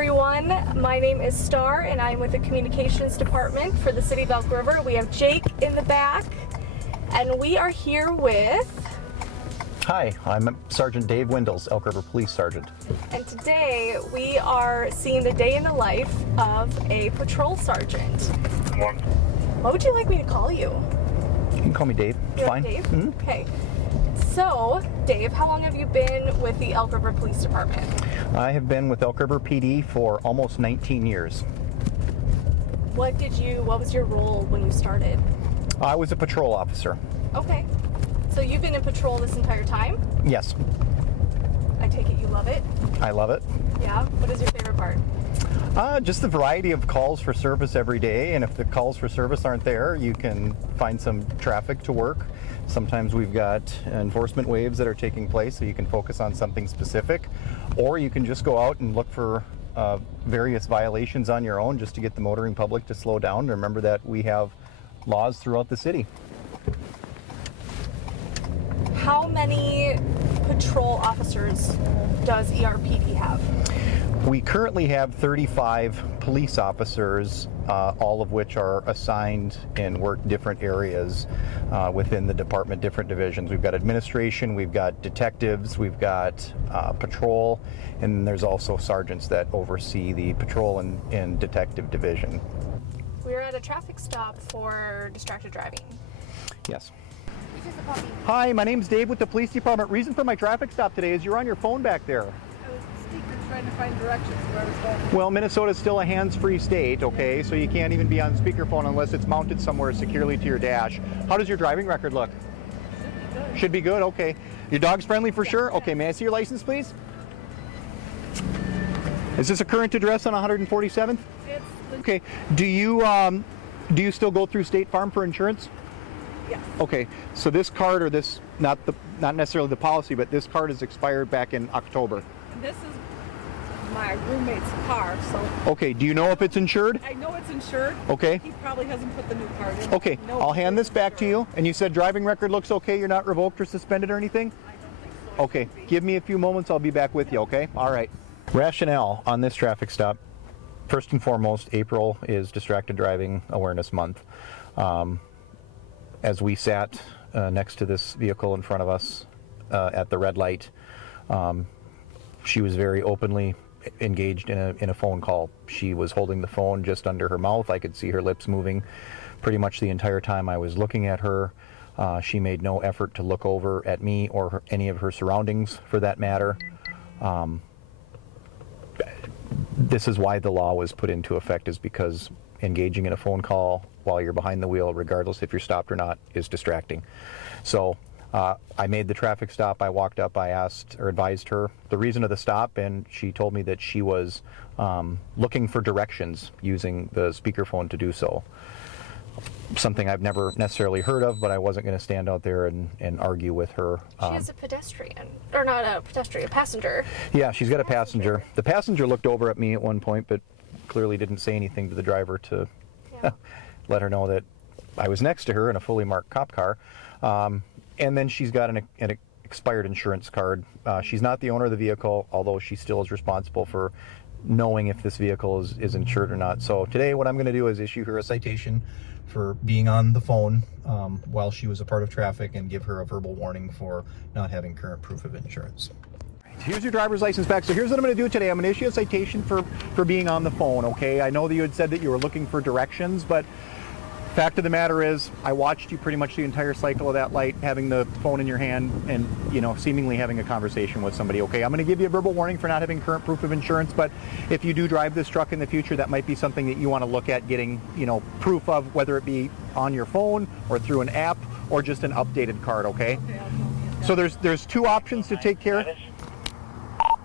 everyone. My name is Star and I'm with the Communications Department for the City of Elk River. We have Jake in the back and we are here with... Hi, I'm Sergeant Dave Windels, Elk River Police Sergeant. And today we are seeing the day in the life of a patrol sergeant. Good morning. What would you like me to call you? You can call me Dave. You're Fine. Dave? Mm-hmm. Okay. So, Dave, how long have you been with the Elk River Police Department? I have been with Elk River PD for almost 19 years. What was your role when you started? I was a patrol officer. Okay. So you've been in patrol this entire time? Yes. I take it you love it? I love it. Yeah? What is your favorite part? Just the variety of calls for service every day, and if the calls for service aren't there, you can find some traffic to work. Sometimes we've got enforcement waves that are taking place, so you can focus on something specific, or you can just go out and look for various violations on your own just to get the motoring public to slow down. Remember that we have laws throughout the city. How many patrol officers does ERPD have? We currently have 35 police officers, all of which are assigned and work different areas within the department, different divisions. We've got administration, we've got detectives, we've got patrol, and there's also sergeants that oversee the patrol and detective division. We're at a traffic stop for distracted driving. Yes. Hi, my name's Dave with the police department. Reason for my traffic stop today is you're on your phone back there. I was speaking, trying to find directions where I was going. Well, Minnesota's still a hands-free state, okay? So you can't even be on speakerphone unless it's mounted somewhere securely to your dash. How does your driving record look? Should be good. Should be good, okay. Your dog's friendly for sure? Okay, may I see your license, please? Is this a current address on 147th? It's the, Okay. Do you still go through State Farm for insurance? yes. Okay, so this card, or this, not necessarily the policy, but this card is expired back in October. This is my roommate's car, so Okay, do you know if it's insured? I know it's insured. Okay. He probably hasn't put the new card in. Okay, No, I'll hand it's this back to you. And you said driving record looks okay? You're not revoked or suspended or anything? I don't think so. It Okay, should be. give me a few moments. I'll be back with you, okay? All right. Rationale on this traffic stop. First and foremost, April is Distracted Driving Awareness Month. As we sat next to this vehicle in front of us at the red light, she was very openly engaged in a phone call. She was holding the phone just under her mouth. I could see her lips moving pretty much the entire time I was looking at her. She made no effort to look over at me or any of her surroundings for that matter. This is why the law was put into effect, is because engaging in a phone call while you're behind the wheel, regardless if you're stopped or not, is distracting. So I made the traffic stop. I walked up, I asked or advised her the reason of the stop, and she told me that she was looking for directions using the speakerphone to do so. Something I've never necessarily heard of, but I wasn't going to stand out there and argue with her. She is a pedestrian, or not a pedestrian, a passenger. Yeah, she's got a passenger. The passenger looked over at me at one point, but clearly didn't say anything to the driver to let her know that I was next to her in a fully marked cop car. And then she's got an expired insurance card. She's not the owner of the vehicle, although she still is responsible for knowing if this vehicle is insured or not. So today what I'm going to do is issue her a citation for being on the phone while she was a part of traffic, and give her a verbal warning for not having current proof of insurance. Here's your driver's license back. So here's what I'm going to do today. I'm going to issue a citation for being on the phone, okay? I know that you had said that you were looking for directions, but fact of the matter is I watched you pretty much the entire cycle of that light, having the phone in your hand and, you know, seemingly having a conversation with somebody, okay? I'm going to give you a verbal warning for not having current proof of insurance, but if you do drive this truck in the future, that might be something that you want to look at getting, you know, proof of, whether it be on your phone or through an app or just an updated card, okay? So there's two options to take care.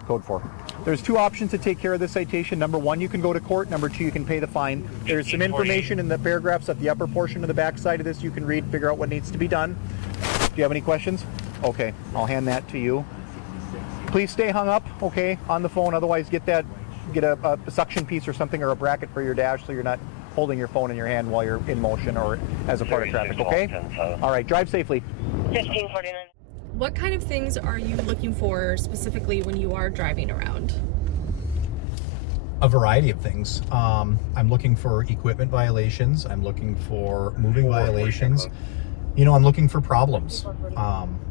Code 4. There's two options to take care of this citation. Number one, you can go to court. Number two, you can pay the fine. There's some information in the paragraphs at the upper portion of the back side of this you can read, figure out what needs to be done. Do you have any questions? Okay, I'll hand that to you. Please stay hung up, okay, on the phone. Otherwise, get a suction piece or something, or a bracket for your dash so you're not holding your phone in your hand while you're in motion or as a part of traffic, okay? All right, drive safely. 1549. What kind of things are you looking for specifically when you are driving around? a variety of things. I'm looking for equipment violations. I'm looking for moving violations. I'm looking for problems.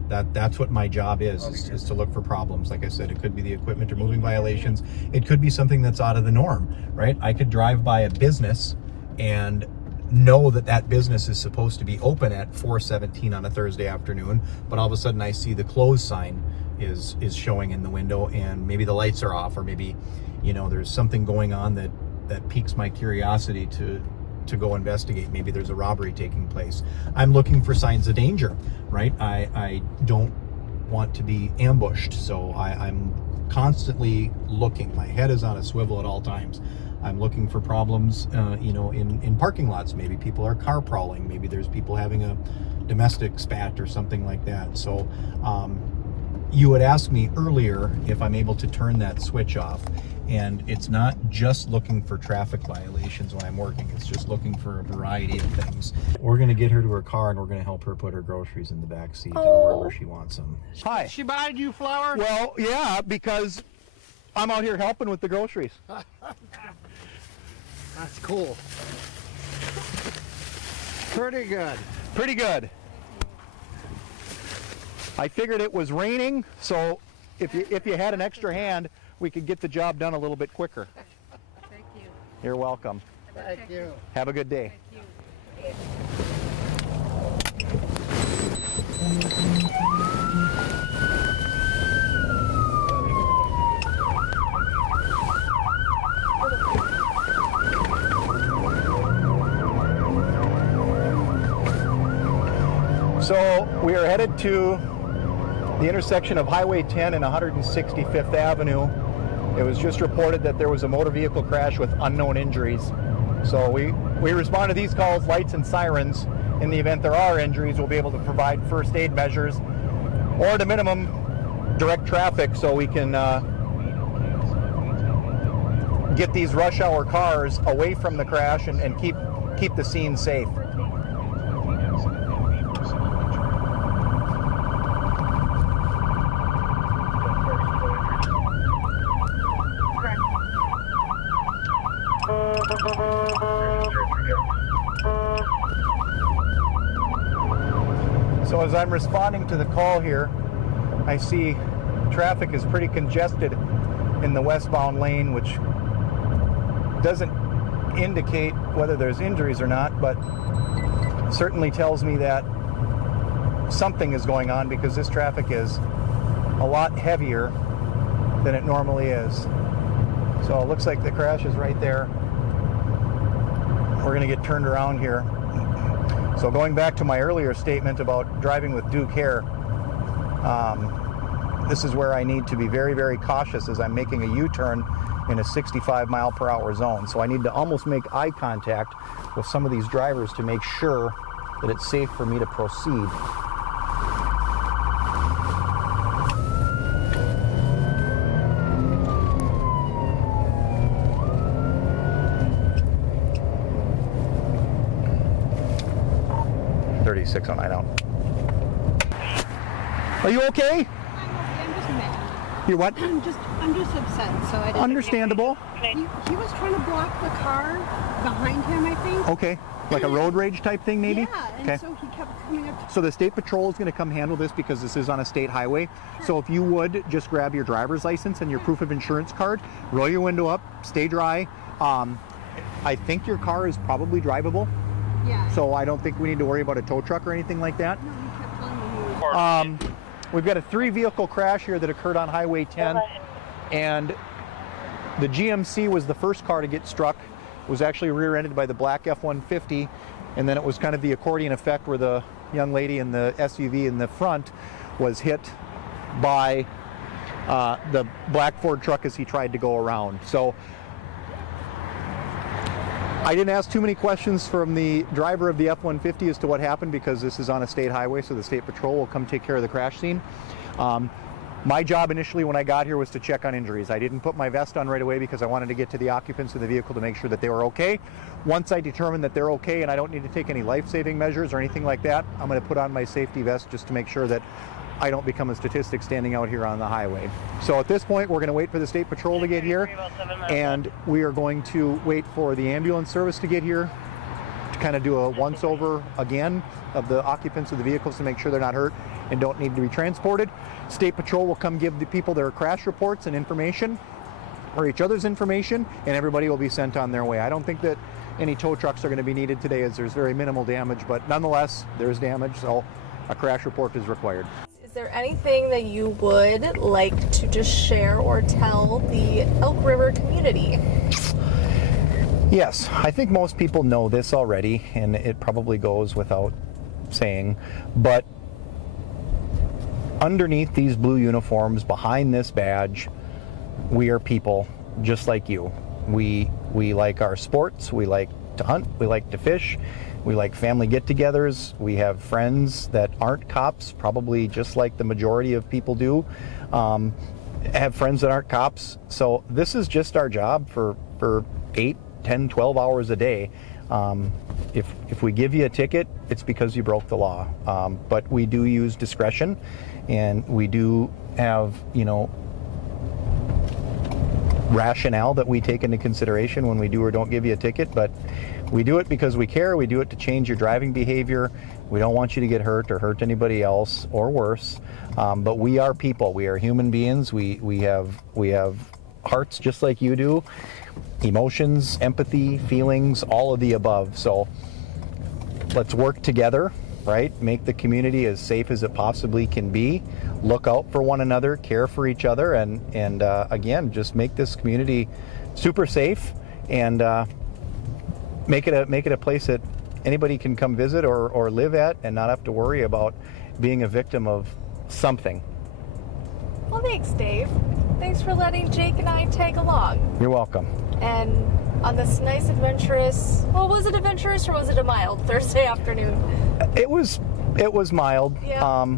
That's what my job is to look for problems. Like I said, it could be the equipment or moving violations. It could be something that's out of the norm, right? I could drive by a business and know that business is supposed to be open at 4:17 on a Thursday afternoon, but all of a sudden I see the close sign is showing in the window, and maybe the lights are off, or maybe there's something going on that piques my curiosity to go investigate. Maybe there's a robbery taking place. I'm looking for signs of danger, right? I don't want to be ambushed, so I'm constantly looking. My head is on a swivel at all times. I'm looking for problems, in parking lots. Maybe people are car prowling. Maybe there's people having a domestic spat or something like that. So you had asked me earlier if I'm able to turn that switch off. And it's not just looking for traffic violations when I'm working. It's just looking for a variety of things. We're going to get her to her car, and we're going to help her put her groceries in the back seat or wherever she wants them. Hi. She buying you flowers? Well, yeah, because I'm out here helping with the groceries. That's cool. Pretty good. Pretty good. I figured it was raining, so if you had an extra hand, we could get the job done a little bit quicker. Thank you. You're welcome. Thank you. Have a good day. Thank So we are headed to the intersection of Highway 10 and 165th Avenue. It was just reported that there was a motor vehicle crash with unknown injuries. So we respond to these calls, lights and sirens. In the event there are injuries, we'll be able to provide first aid measures, or at a minimum, direct traffic so we can get these rush hour cars away from the crash and keep the scene safe. So as I'm responding to the call here, I see traffic is pretty congested in the westbound lane, which doesn't indicate whether there's injuries or not, but certainly tells me that something is going on, because this traffic is a lot heavier than it normally is. So it looks like the crash is right there. We're going to get turned around here. So going back to my earlier statement about driving with due care, this is where I need to be very, very cautious as I'm making a U-turn in a 65 mile per hour zone. So I need to almost make eye contact with some of these drivers to make sure that it's safe for me to proceed. out. Are you okay? I'm just mad. You're what? I'm just upset. So I didn't. Understandable. He was trying to block the car behind him, I think. Okay. Like a road rage type thing, maybe? Yeah, and so he kept coming up. So the State Patrol is going to come handle this because this is on a state highway. So if you would just grab your driver's license and your proof of insurance card, roll your window up, stay dry. I think your car is probably drivable. Yeah. So I don't think we need to worry about a tow truck or anything like that. No, he kept telling me he was. We've got a 3-vehicle crash here that occurred on Highway 10, and the GMC was the first car to get struck. It was actually rear-ended by the black F-150, and then it was kind of the accordion effect where the young lady in the SUV in the front was hit by the black Ford truck as he tried to go around. So I didn't ask too many questions from the driver of the F-150 as to what happened, because this is on a state highway, so the State Patrol will come take care of the crash scene. My job initially when I got here was to check on injuries. I didn't put my vest on right away because I wanted to get to the occupants of the vehicle to make sure that they were okay. Once I determined that they're okay and I don't need to take any life-saving measures or anything like that, I'm going to put on my safety vest just to make sure that I don't become a statistic standing out here on the highway. So at this point, we're going to wait for the State Patrol to get here, and we are going to wait for the ambulance service to get here to kind of do a once-over again of the occupants of the vehicles to make sure they're not hurt and don't need to be transported. State Patrol will come give the people their crash reports and information, or each other's information, and everybody will be sent on their way. I don't think that any tow trucks are going to be needed today, as there's very minimal damage, but nonetheless, there's damage, so a crash report is required. Is there anything that you would like to just share or tell the Elk River community? Yes, I think most people know this already, and it probably goes without saying, but underneath these blue uniforms, behind this badge, we are people just like you. We like our sports, we like to hunt, we like to fish, we like family get-togethers, we have friends that aren't cops, probably just like the majority of people do, have friends that aren't cops. So this is just our job for 8, 10, 12 hours a day. If we give you a ticket, it's because you broke the law. But we do use discretion, and we do have, rationale that we take into consideration when we do or don't give you a ticket, but we do it because we care. We do it to change your driving behavior. We don't want you to get hurt or hurt anybody else, or worse. But we are people. We are human beings. We have hearts just like you do, emotions, empathy, feelings, all of the above. So let's work together, right? Make the community as safe as it possibly can be. Look out for one another, care for each other, and again, just make this community super safe, and make it a place that anybody can come visit or live at and not have to worry about being a victim of something. Well, thanks, Dave. Thanks for letting Jake and I tag along. You're welcome. And on this nice adventurous, well, was it adventurous or was it a mild Thursday afternoon? It was mild. Yeah.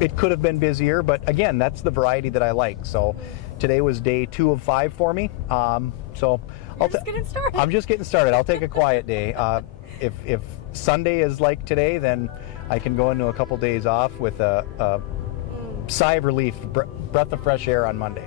It could have been busier, but again, that's the variety that I like. So today was day 2 of 5 for me. So You're just getting started. I'm just getting started. I'll take a quiet day. If Sunday is like today, then I can go into a couple days off with a sigh of relief, breath of fresh air on Monday.